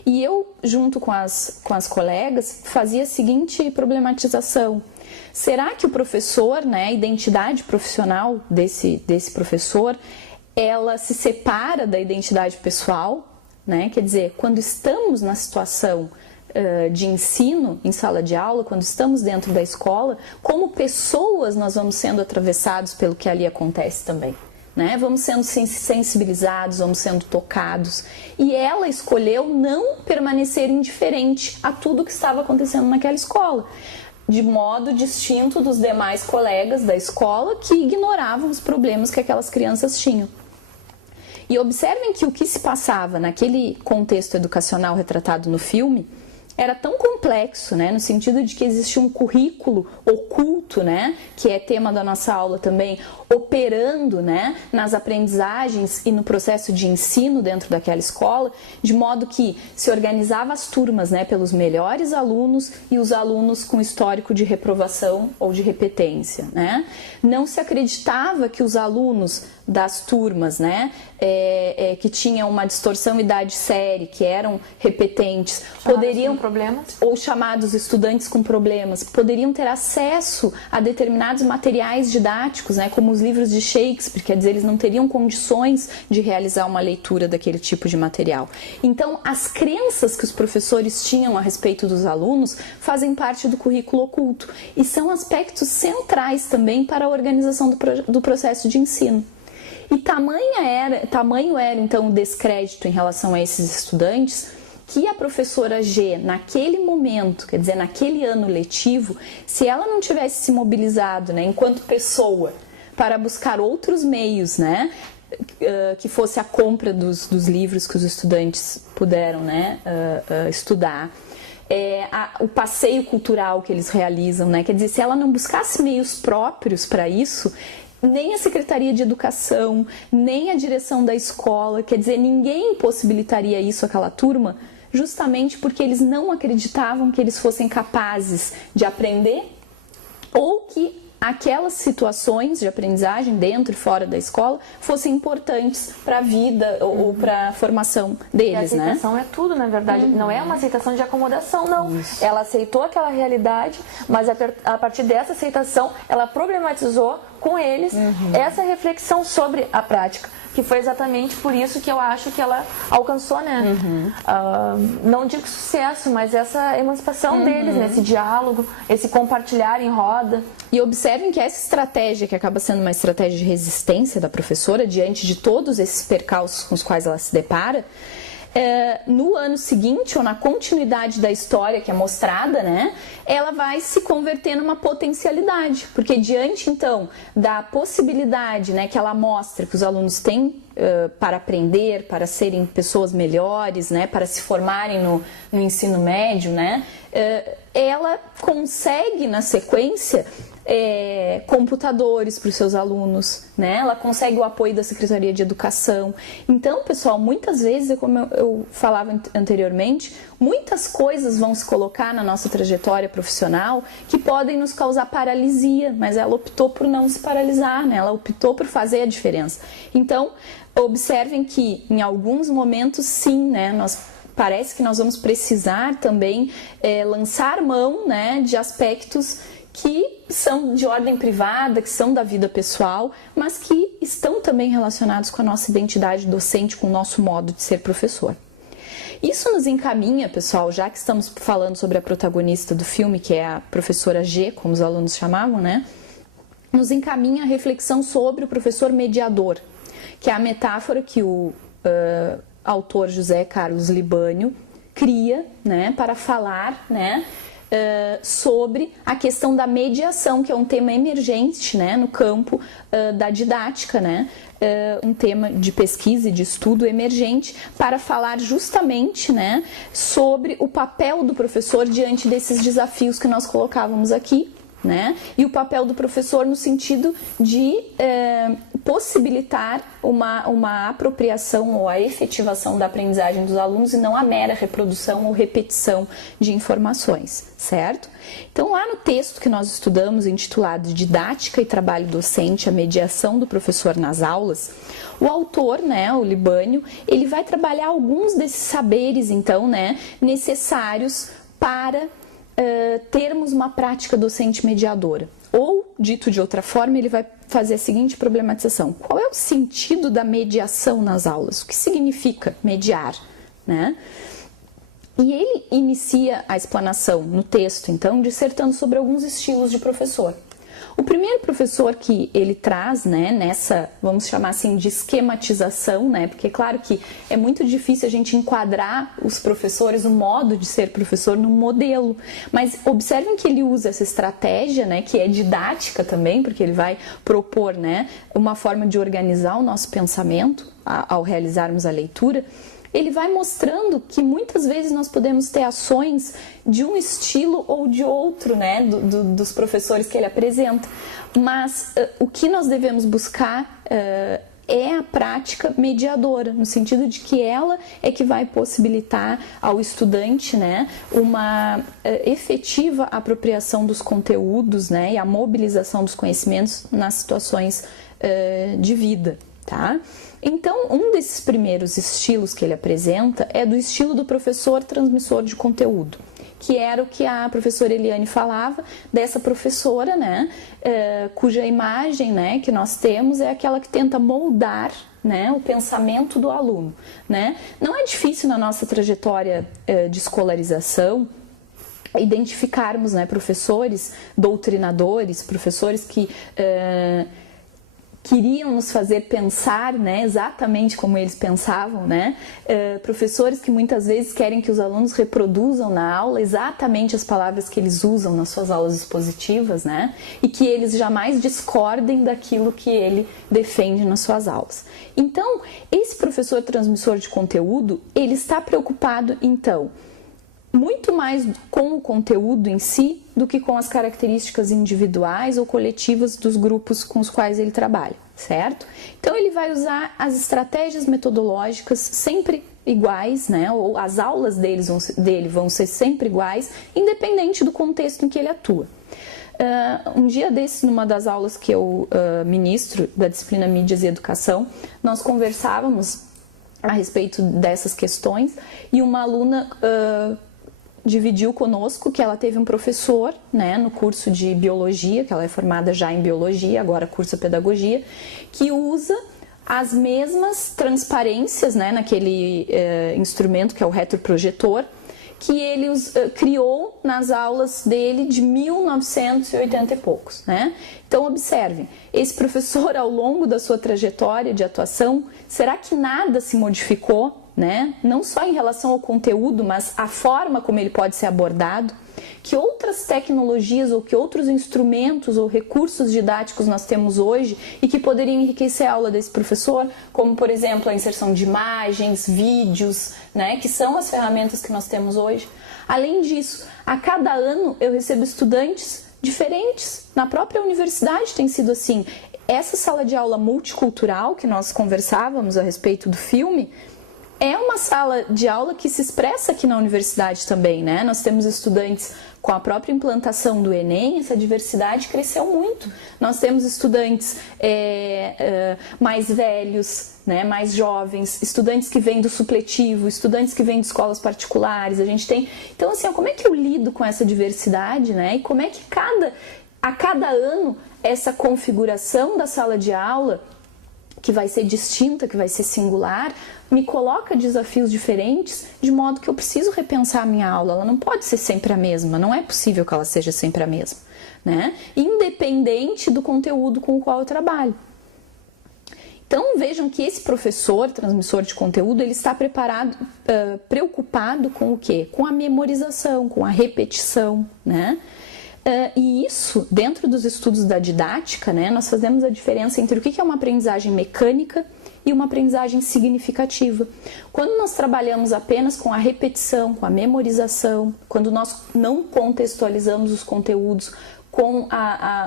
E eu, junto com as colegas, fazia a seguinte problematização. Será que o professor, né, a identidade profissional desse professor, ela se separa da identidade pessoal, né? Quer dizer, quando estamos na situação de ensino em sala de aula, quando estamos dentro da escola, como pessoas nós vamos sendo atravessados pelo que ali acontece também, né? Vamos sendo sensibilizados, vamos sendo tocados. E ela escolheu não permanecer indiferente a tudo que estava acontecendo naquela escola, de modo distinto dos demais colegas da escola que ignoravam os problemas que aquelas crianças tinham. E observem que o que se passava naquele contexto educacional retratado no filme era tão complexo, né, no sentido de que existia um currículo oculto, né, que é tema da nossa aula também, operando, né, nas aprendizagens e no processo de ensino dentro daquela escola, de modo que se organizava as turmas, né, pelos melhores alunos e os alunos com histórico de reprovação ou de repetência, né. Não se acreditava que os alunos das turmas, né, que tinham uma distorção idade-série, que eram repetentes, poderiam, ou chamados estudantes com problemas, poderiam ter acesso a determinados materiais didáticos, né, como os livros de Shakespeare, quer dizer, eles não teriam condições de realizar uma leitura daquele tipo de material. Então, as crenças que os professores tinham a respeito dos alunos fazem parte do currículo oculto e são aspectos centrais também para a organização do processo de ensino. E tamanho era então o descrédito em relação a esses estudantes, que a professora G, naquele momento, quer dizer, naquele ano letivo, se ela não tivesse se mobilizado, né, enquanto pessoa, para buscar outros meios, né? Que fosse a compra dos livros que os estudantes puderam, né, estudar. O passeio cultural que eles realizam, né? Quer dizer, se ela não buscasse meios próprios para isso, nem a Secretaria de Educação, nem a direção da escola, quer dizer, ninguém possibilitaria isso àquela turma, justamente porque eles não acreditavam que eles fossem capazes de aprender ou que aquelas situações de aprendizagem dentro e fora da escola fossem importantes para a vida ou para a formação deles, né? A aceitação é tudo, na verdade. Não é uma aceitação de acomodação, não. Isso. Ela aceitou aquela realidade, mas a partir dessa aceitação, ela problematizou com eles essa reflexão sobre a prática. Que foi exatamente por isso que eu acho que ela alcançou, né? Não digo sucesso, mas essa emancipação deles, né? Esse diálogo, esse compartilhar em roda. E observem que essa estratégia, que acaba sendo uma estratégia de resistência da professora diante de todos esses percalços com os quais ela se depara, no ano seguinte, ou na continuidade da história que é mostrada, né, ela vai se converter numa potencialidade, porque diante, então, da possibilidade, né, que ela mostra que os alunos têm para aprender, para serem pessoas melhores, né, para se formarem no ensino médio, né, ela consegue, na sequência, computadores para os seus alunos, né? Ela consegue o apoio da Secretaria de Educação. Então, pessoal, muitas vezes, como eu falava anteriormente, muitas coisas vão se colocar na nossa trajetória profissional que podem nos causar paralisia, mas ela optou por não se paralisar, né? Ela optou por fazer a diferença. Então, observem que em alguns momentos, sim, né? Parece que nós vamos precisar também lançar mão, né, de aspectos que são de ordem privada, que são da vida pessoal, mas que estão também relacionados com a nossa identidade docente, com o nosso modo de ser professor. Isso nos encaminha, pessoal, já que estamos falando sobre a protagonista do filme, que é a professora G, como os alunos chamavam, né? Nos encaminha a reflexão sobre o professor mediador, que é a metáfora que o autor José Carlos Libânio cria, né, para falar, né, sobre a questão da mediação, que é um tema emergente, né, no campo da didática, né, um tema de pesquisa e de estudo emergente, para falar justamente, né, sobre o papel do professor diante desses desafios que nós colocávamos aqui, né, e o papel do professor no sentido de possibilitar uma apropriação ou a efetivação da aprendizagem dos alunos e não a mera reprodução ou repetição de informações, certo? Então, lá no texto que nós estudamos, intitulado Didática e Trabalho Docente, a mediação do professor nas aulas, o autor, né, o Libânio, ele vai trabalhar alguns desses saberes, então, né, necessários para termos uma prática docente mediadora. Ou, dito de outra forma, ele vai fazer a seguinte problematização: qual é o sentido da mediação nas aulas? O que significa mediar, né? E ele inicia a explanação no texto, então, dissertando sobre alguns estilos de professor. O primeiro professor que ele traz, né, nessa, vamos chamar assim, de esquematização, né, porque claro que é muito difícil a gente enquadrar os professores, o modo de ser professor num modelo, mas observem que ele usa essa estratégia, né, que é didática também, porque ele vai propor, né, uma forma de organizar o nosso pensamento ao realizarmos a leitura. Ele vai mostrando que muitas vezes nós podemos ter ações de um estilo ou de outro, né, dos professores que ele apresenta, mas o que nós devemos buscar é a prática mediadora, no sentido de que ela é que vai possibilitar ao estudante, né, uma efetiva apropriação dos conteúdos, né, e a mobilização dos conhecimentos nas situações de vida, tá? Então, um desses primeiros estilos que ele apresenta é do estilo do professor transmissor de conteúdo, que era o que a professora Eliane falava, dessa professora, né, cuja imagem, né, que nós temos é aquela que tenta moldar, né, o pensamento do aluno, né? Não é difícil na nossa trajetória de escolarização identificarmos, né, professores doutrinadores, professores que queriam nos fazer pensar, né, exatamente como eles pensavam, né? Professores que muitas vezes querem que os alunos reproduzam na aula exatamente as palavras que eles usam nas suas aulas expositivas, né? E que eles jamais discordem daquilo que ele defende nas suas aulas. Então, esse professor transmissor de conteúdo, ele está preocupado, então, muito mais com o conteúdo em si do que com as características individuais ou coletivas dos grupos com os quais ele trabalha, certo? Então ele vai usar as estratégias metodológicas sempre iguais, né? Ou as aulas dele vão ser sempre iguais, independente do contexto em que ele atua. Um dia desses, numa das aulas que eu ministro da disciplina Mídias e Educação, nós conversávamos a respeito dessas questões e uma aluna dividiu conosco que ela teve um professor, né, no curso de biologia, que ela é formada já em biologia, agora cursa pedagogia, que usa as mesmas transparências, né, naquele instrumento que é o retroprojetor, que ele criou nas aulas dele de 1980 e poucos, né? Então observem, esse professor ao longo da sua trajetória de atuação, será que nada se modificou, né? Não só em relação ao conteúdo, mas a forma como ele pode ser abordado? Que outras tecnologias ou que outros instrumentos ou recursos didáticos nós temos hoje e que poderiam enriquecer a aula desse professor, como por exemplo a inserção de imagens, vídeos, né, que são as ferramentas que nós temos hoje. Além disso, a cada ano eu recebo estudantes diferentes. Na própria universidade tem sido assim. Essa sala de aula multicultural que nós conversávamos a respeito do filme, é uma sala de aula que se expressa aqui na universidade também, né? Nós temos estudantes com a própria implantação do Enem, essa diversidade cresceu muito. Nós temos estudantes mais velhos, né? Mais jovens, estudantes que vêm do supletivo, estudantes que vêm de escolas particulares. A gente tem... Então, assim, como é que eu lido com essa diversidade, né? E como é que a cada ano essa configuração da sala de aula, que vai ser distinta, que vai ser singular, me coloca desafios diferentes, de modo que eu preciso repensar a minha aula. Ela não pode ser sempre a mesma, não é possível que ela seja sempre a mesma, né? Independente do conteúdo com o qual eu trabalho. Então vejam que esse professor, transmissor de conteúdo, ele está preocupado com o quê? Com a memorização, com a repetição, né? E isso, dentro dos estudos da didática, né, nós fazemos a diferença entre o que é uma aprendizagem mecânica e uma aprendizagem significativa. Quando nós trabalhamos apenas com a repetição, com a memorização, quando nós não contextualizamos os conteúdos com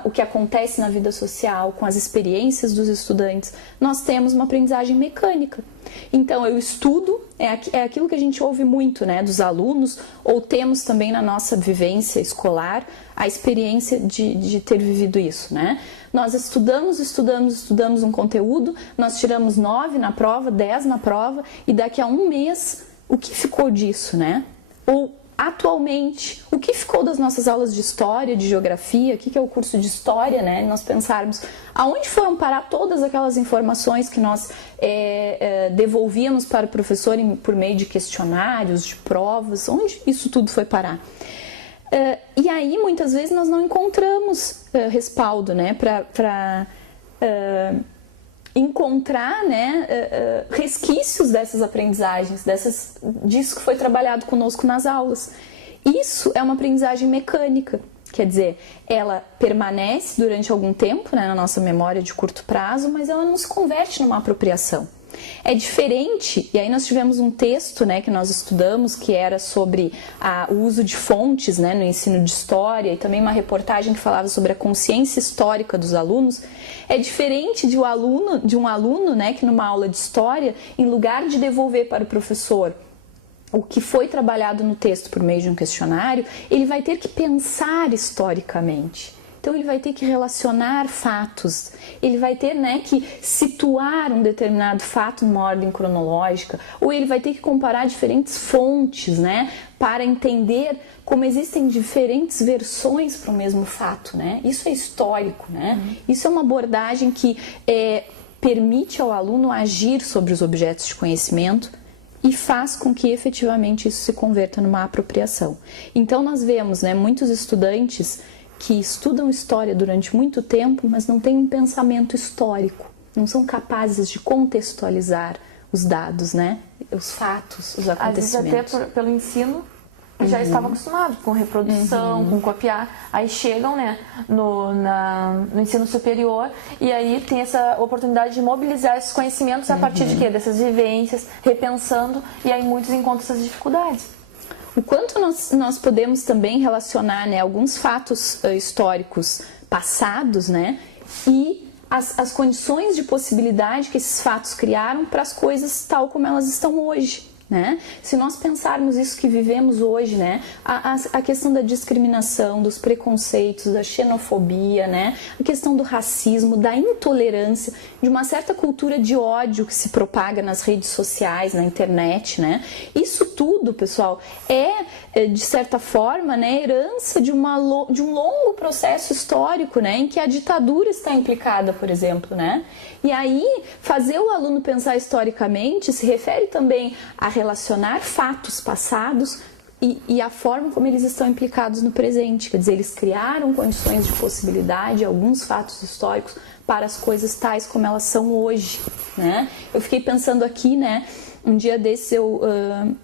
o que acontece na vida social, com as experiências dos estudantes, nós temos uma aprendizagem mecânica. Então, eu estudo, é aquilo que a gente ouve muito, né, dos alunos, ou temos também na nossa vivência escolar a experiência de ter vivido isso, né? Nós estudamos um conteúdo, nós tiramos 9 na prova, 10 na prova, e daqui a um mês, o que ficou disso, né? Ou atualmente, o que ficou das nossas aulas de história, de geografia, o que é o curso de história, né? Nós pensarmos aonde foram parar todas aquelas informações que nós devolvíamos para o professor por meio de questionários, de provas, onde isso tudo foi parar? E aí, muitas vezes, nós não encontramos respaldo, né, para encontrar, né, resquícios dessas aprendizagens, disso que foi trabalhado conosco nas aulas. Isso é uma aprendizagem mecânica, quer dizer, ela permanece durante algum tempo, né, na nossa memória de curto prazo, mas ela não se converte numa apropriação. É diferente, e aí nós tivemos um texto, né, que nós estudamos, que era sobre o uso de fontes, né, no ensino de história, e também uma reportagem que falava sobre a consciência histórica dos alunos. É diferente de um aluno, né, que numa aula de história, em lugar de devolver para o professor o que foi trabalhado no texto por meio de um questionário, ele vai ter que pensar historicamente. Então ele vai ter que relacionar fatos, ele vai ter, né, que situar um determinado fato numa ordem cronológica, ou ele vai ter que comparar diferentes fontes, né, para entender como existem diferentes versões para o mesmo fato, né? Isso é histórico, né? Isso é uma abordagem que permite ao aluno agir sobre os objetos de conhecimento e faz com que efetivamente isso se converta numa apropriação. Então nós vemos, né, muitos estudantes que estudam história durante muito tempo, mas não têm um pensamento histórico, não são capazes de contextualizar os dados, né? Os fatos, os acontecimentos. Às vezes até pelo ensino já estavam acostumados com reprodução, com copiar, aí chegam, né, no ensino superior e aí tem essa oportunidade de mobilizar esses conhecimentos a partir de quê? Dessas vivências, repensando, e aí muitos encontram essas dificuldades. O quanto nós podemos também relacionar, né, alguns fatos históricos passados, né, e as condições de possibilidade que esses fatos criaram para as coisas tal como elas estão hoje. Né? Se nós pensarmos isso que vivemos hoje, né? A questão da discriminação, dos preconceitos, da xenofobia, né? A questão do racismo, da intolerância, de uma certa cultura de ódio que se propaga nas redes sociais, na internet, né? Isso tudo, pessoal, de certa forma, né, herança de um longo processo histórico, né, em que a ditadura está implicada, por exemplo, né? E aí, fazer o aluno pensar historicamente se refere também a relacionar fatos passados e a forma como eles estão implicados no presente. Quer dizer, eles criaram condições de possibilidade, alguns fatos históricos, para as coisas tais como elas são hoje, né? Eu fiquei pensando aqui, né? Um dia desses eu,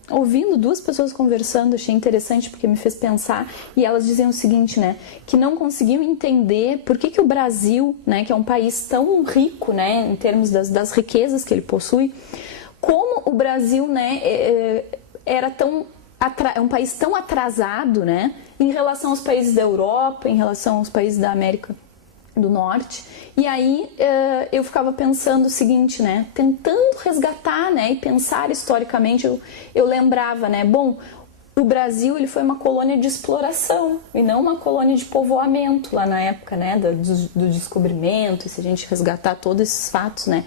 ouvindo duas pessoas conversando, achei interessante porque me fez pensar, e elas diziam o seguinte, né, que não conseguiam entender por que o Brasil, né, que é um país tão rico, né, em termos das riquezas que ele possui, como o Brasil, né, é um país tão atrasado, né, em relação aos países da Europa, em relação aos países da América do Norte. E aí eu ficava pensando o seguinte, né, tentando resgatar, né, e pensar historicamente, eu lembrava, né, bom, o Brasil ele foi uma colônia de exploração e não uma colônia de povoamento lá na época, né, do descobrimento, se a gente resgatar todos esses fatos, né.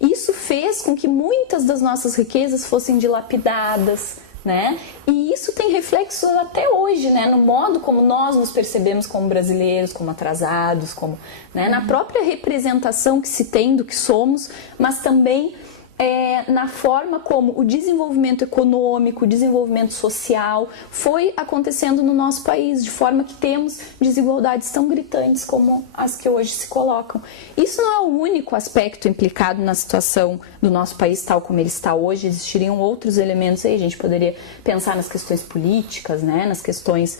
Isso fez com que muitas das nossas riquezas fossem dilapidadas, né? E isso tem reflexos até hoje, né? No modo como nós nos percebemos como brasileiros, como atrasados, como, né? Na própria representação que se tem do que somos, mas também na forma como o desenvolvimento econômico, o desenvolvimento social foi acontecendo no nosso país, de forma que temos desigualdades tão gritantes como as que hoje se colocam. Isso não é o único aspecto implicado na situação do nosso país tal como ele está hoje, existiriam outros elementos aí, a gente poderia pensar nas questões políticas, né, nas questões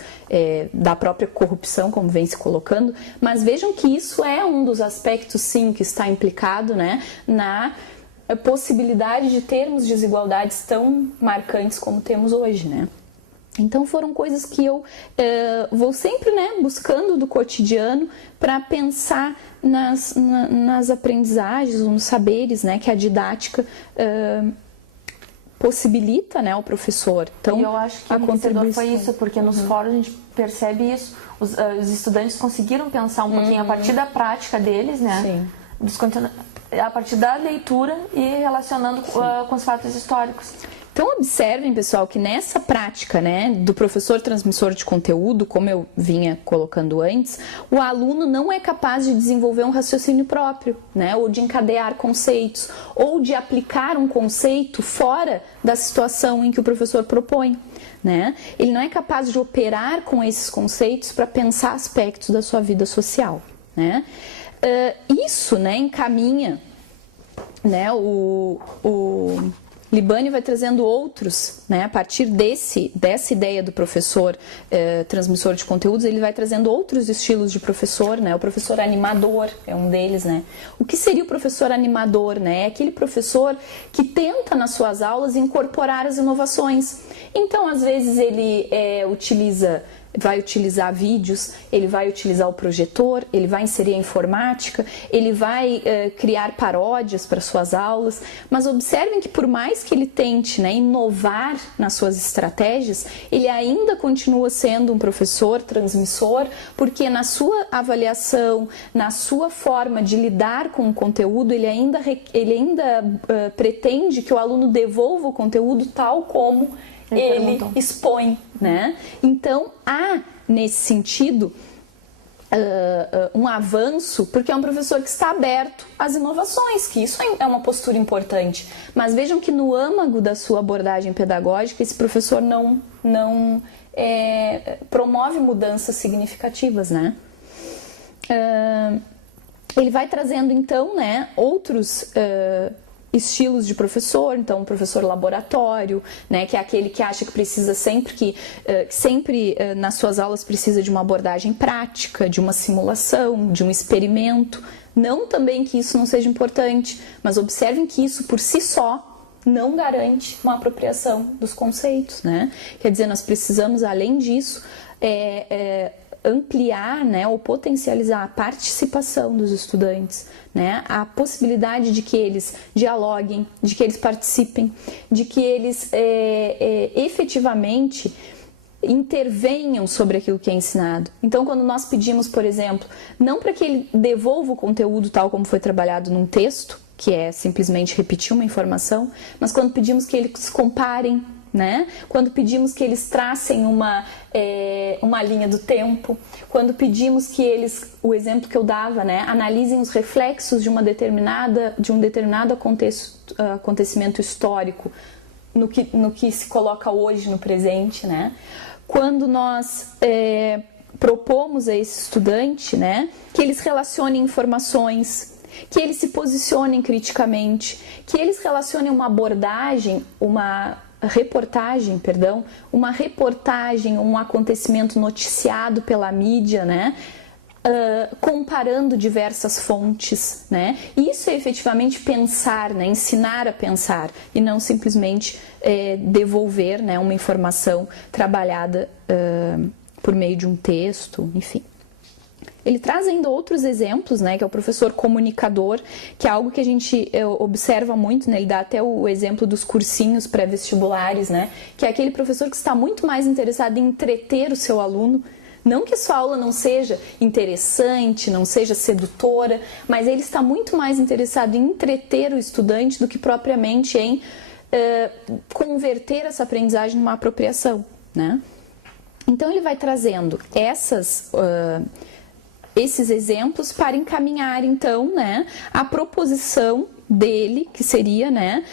da própria corrupção, como vem se colocando, mas vejam que isso é um dos aspectos, sim, que está implicado, né, na a possibilidade de termos desigualdades tão marcantes como temos hoje, né? Então foram coisas que eu vou sempre, né, buscando do cotidiano para pensar nas aprendizagens, nos saberes, né, que a didática possibilita, né, ao professor. Então, e eu acho que o enriquecedor foi isso, porque nos fóruns a gente percebe isso. Os estudantes conseguiram pensar um pouquinho a partir da prática deles, né? Sim. A partir da leitura e relacionando com os fatos históricos. Então observem, pessoal, que nessa prática, né, do professor transmissor de conteúdo, como eu vinha colocando antes, o aluno não é capaz de desenvolver um raciocínio próprio, né, ou de encadear conceitos, ou de aplicar um conceito fora da situação em que o professor propõe. Né? Ele não é capaz de operar com esses conceitos para pensar aspectos da sua vida social, né? Isso, né, encaminha, né, o Libani vai trazendo outros, né, a partir dessa ideia do professor transmissor de conteúdos, ele vai trazendo outros estilos de professor, né, o professor animador é um deles, né. O que seria o professor animador, né? É aquele professor que tenta nas suas aulas incorporar as inovações. Então, às vezes ele vai utilizar vídeos, ele vai utilizar o projetor, ele vai inserir a informática, ele vai criar paródias para suas aulas, mas observem que por mais que ele tente, né, inovar nas suas estratégias, ele ainda continua sendo um professor transmissor, porque na sua avaliação, na sua forma de lidar com o conteúdo, ele ainda pretende que o aluno devolva o conteúdo tal como ele expõe, né? Então, há, nesse sentido, um avanço, porque é um professor que está aberto às inovações, que isso é uma postura importante. Mas vejam que no âmago da sua abordagem pedagógica, esse professor não promove mudanças significativas, né? ele vai trazendo então, né, outros estilos de professor. Então, o professor laboratório, né, que é aquele que acha que precisa sempre nas suas aulas precisa de uma abordagem prática, de uma simulação, de um experimento. Não também que isso não seja importante, mas observem que isso por si só não garante uma apropriação dos conceitos, né? Quer dizer, nós precisamos, além disso, ampliar, né, ou potencializar a participação dos estudantes, né, a possibilidade de que eles dialoguem, de que eles participem, de que eles efetivamente intervenham sobre aquilo que é ensinado. Então, quando nós pedimos, por exemplo, não para que ele devolva o conteúdo tal como foi trabalhado num texto, que é simplesmente repetir uma informação, mas quando pedimos que eles comparem, né? Quando pedimos que eles tracem uma linha do tempo, quando pedimos que eles, o exemplo que eu dava, né, analisem os reflexos de um determinado acontecimento histórico no que se coloca hoje no presente, né? Quando nós propomos a esse estudante, né, que eles relacionem informações, que eles se posicionem criticamente, que eles relacionem uma reportagem, um acontecimento noticiado pela mídia, né? Comparando diversas fontes, né? Isso é efetivamente pensar, né? Ensinar a pensar e não simplesmente devolver, né, uma informação trabalhada por meio de um texto, enfim. Ele traz ainda outros exemplos, né, que é o professor comunicador, que é algo que a gente observa muito, né, ele dá até o exemplo dos cursinhos pré-vestibulares, né, que é aquele professor que está muito mais interessado em entreter o seu aluno. Não que a sua aula não seja interessante, não seja sedutora, mas ele está muito mais interessado em entreter o estudante do que propriamente em converter essa aprendizagem numa apropriação, né? Então ele vai trazendo esses exemplos para encaminhar, então, né, a proposição dele, que seria, né,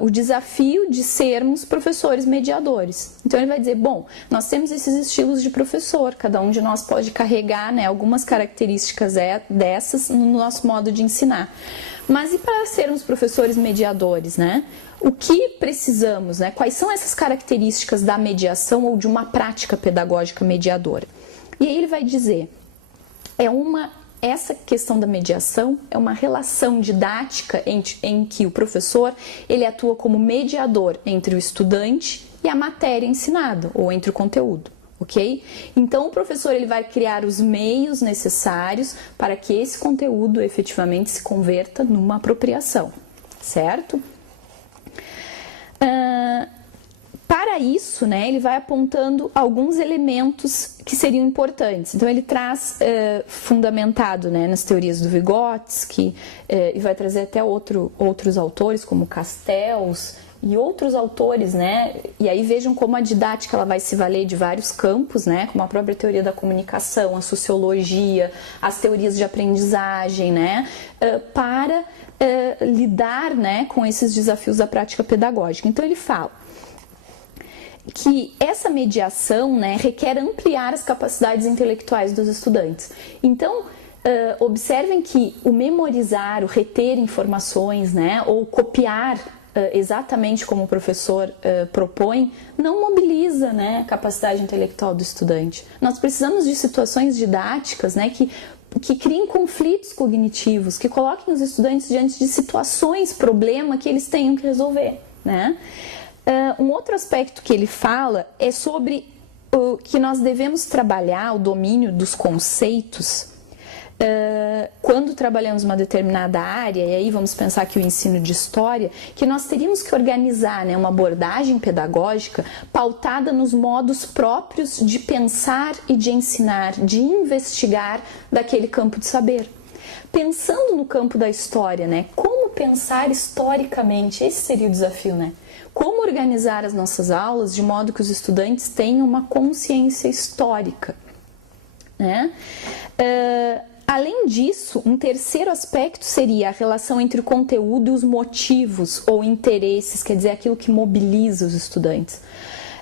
o desafio de sermos professores mediadores. Então ele vai dizer, bom, nós temos esses estilos de professor, cada um de nós pode carregar, né, algumas características dessas no nosso modo de ensinar. Mas e para sermos professores mediadores, né? O que precisamos, né? Quais são essas características da mediação ou de uma prática pedagógica mediadora? E aí ele vai dizer, essa questão da mediação é uma relação didática em que o professor ele atua como mediador entre o estudante e a matéria ensinada, ou entre o conteúdo, ok? Então o professor ele vai criar os meios necessários para que esse conteúdo efetivamente se converta numa apropriação, certo? Para isso, né, ele vai apontando alguns elementos que seriam importantes. Então ele traz, fundamentado, né, nas teorias do Vygotsky, e vai trazer até outros autores, como Castells e outros autores, né, e aí vejam como a didática ela vai se valer de vários campos, né, como a própria teoria da comunicação, a sociologia, as teorias de aprendizagem, né, para lidar, né, com esses desafios da prática pedagógica. Então ele fala que essa mediação, né, requer ampliar as capacidades intelectuais dos estudantes. Então, observem que o memorizar, o reter informações, né, ou copiar exatamente como o professor propõe, não mobiliza, né, a capacidade intelectual do estudante. Nós precisamos de situações didáticas, né, que criem conflitos cognitivos, que coloquem os estudantes diante de situações, problema que eles tenham que resolver, né? Um outro aspecto que ele fala é sobre que nós devemos trabalhar o domínio dos conceitos quando trabalhamos uma determinada área, e aí vamos pensar que o ensino de história, que nós teríamos que organizar, né, uma abordagem pedagógica pautada nos modos próprios de pensar e de ensinar, de investigar daquele campo de saber. Pensando no campo da história, né, como pensar historicamente, esse seria o desafio, né? Como organizar as nossas aulas de modo que os estudantes tenham uma consciência histórica, né? Além disso, um terceiro aspecto seria a relação entre o conteúdo e os motivos ou interesses, quer dizer, aquilo que mobiliza os estudantes.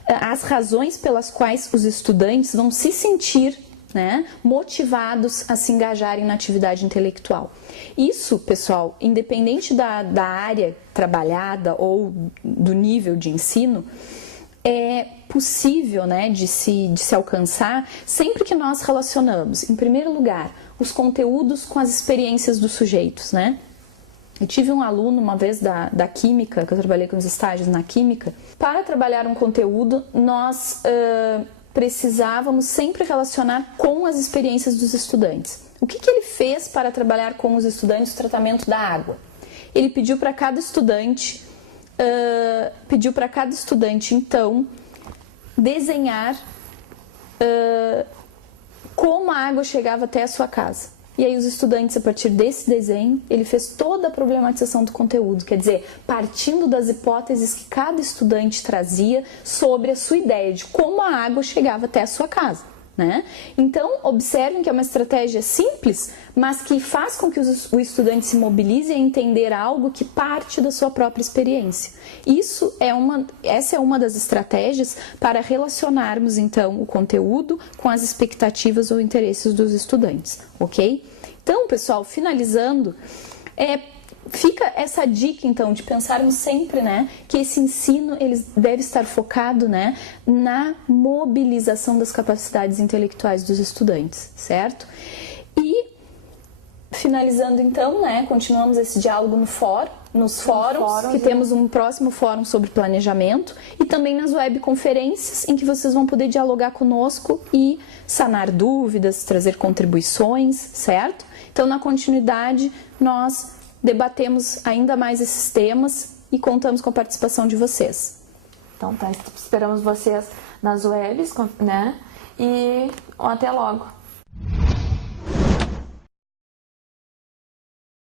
As razões pelas quais os estudantes vão se sentir né, motivados a se engajarem na atividade intelectual. Isso, pessoal, independente da área trabalhada ou do nível de ensino, é possível, né, de se alcançar sempre que nós relacionamos, em primeiro lugar, os conteúdos com as experiências dos sujeitos, né? Eu tive um aluno uma vez da química, que eu trabalhei com os estágios na química. Para trabalhar um conteúdo, nós precisávamos sempre relacionar com as experiências dos estudantes. O que ele fez para trabalhar com os estudantes o tratamento da água? Ele pediu para cada estudante, então, desenhar como a água chegava até a sua casa. E aí os estudantes, a partir desse desenho, ele fez toda a problematização do conteúdo, quer dizer, partindo das hipóteses que cada estudante trazia sobre a sua ideia de como a água chegava até a sua casa, né? Então, observem que é uma estratégia simples, mas que faz com que o estudante se mobilize a entender algo que parte da sua própria experiência. Essa é uma das estratégias para relacionarmos, então, o conteúdo com as expectativas ou interesses dos estudantes, ok? Então, pessoal, finalizando, fica essa dica, então, de pensarmos sempre, né, que esse ensino ele deve estar focado, né, na mobilização das capacidades intelectuais dos estudantes, certo? E, finalizando, então, né, continuamos esse diálogo nos fóruns, que temos um próximo fórum sobre planejamento, e também nas webconferências, em que vocês vão poder dialogar conosco e sanar dúvidas, trazer contribuições, certo? Então, na continuidade, nós debatemos ainda mais esses temas e contamos com a participação de vocês. Então tá, esperamos vocês nas webs, né? E até logo.